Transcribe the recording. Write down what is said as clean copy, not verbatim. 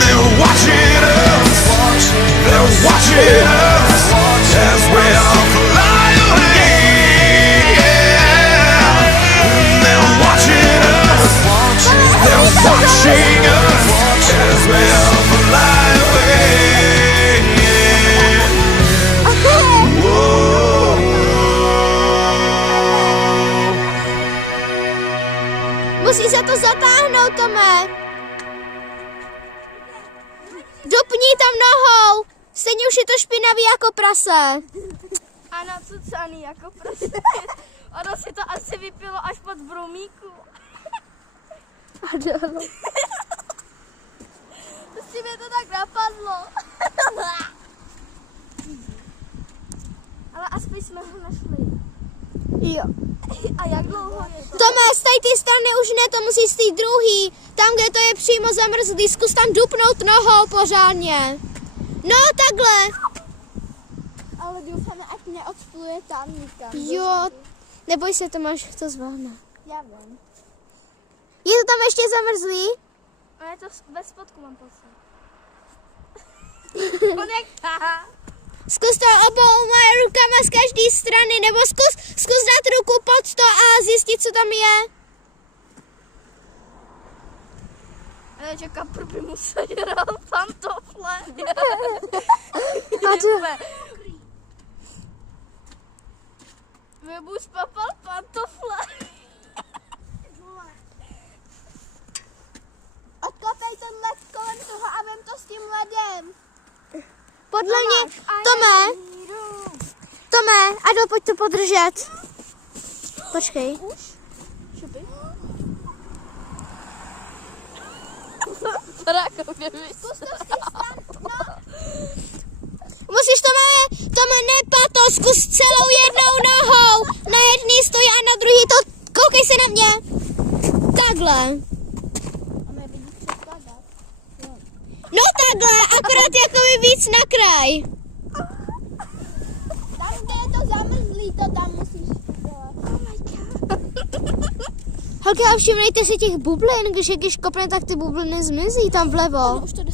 They're watching us. They're watching us as we all fly away. Yeah. They're watching us. They're watching us as we all fly away. Musí se to zatáhnout, Tome. Dupni tam nohou. Stejně už je to špinavý jako prase. A nacucaný jako prostě. Ono si to asi vypilo až pod brumíku. Adelo. Prostě mě to tak napadlo. Ale aspoň jsme ho našli. Jo. A jak dlouho je to? Tome, z té strany už ne, to musí z té druhý. Tam, kde to je přímo zamrzlý, zkus tam dupnout nohou pořádně. No, takhle. Ale doufáme, ať neodpluje tam nikam. Jo, neboj se, Tomáš to zvládne. Já vím. Je to tam ještě zamrzlý? Ale je to ve spodku, mám pocit. Konekta. Zkus to obouma rukama z každé strany, nebo zkus dát ruku pod to a zjistit, co tam je. Ale že kapr by mu seděral pantofle. A to... Vybuš papal pantofle. Odkopej ten led kolem toho a vem to s tím ledem. Podle mě, Tome, Adel, pojď to podržet. Počkej. Už? Šupi? Musíš, Tome, nepato, zkus celou jednou nohou. Na jedný stojí a na druhý to, koukej se na mě. Takhle. No takhle, akorát jakoby víc na kraj. Tam, kde je to zamrzlý, to tam musíš udělat. Oh my god. Holky, a všimnejte si těch bublin, když kopne, tak ty bubliny zmizí tam vlevo. Už to jde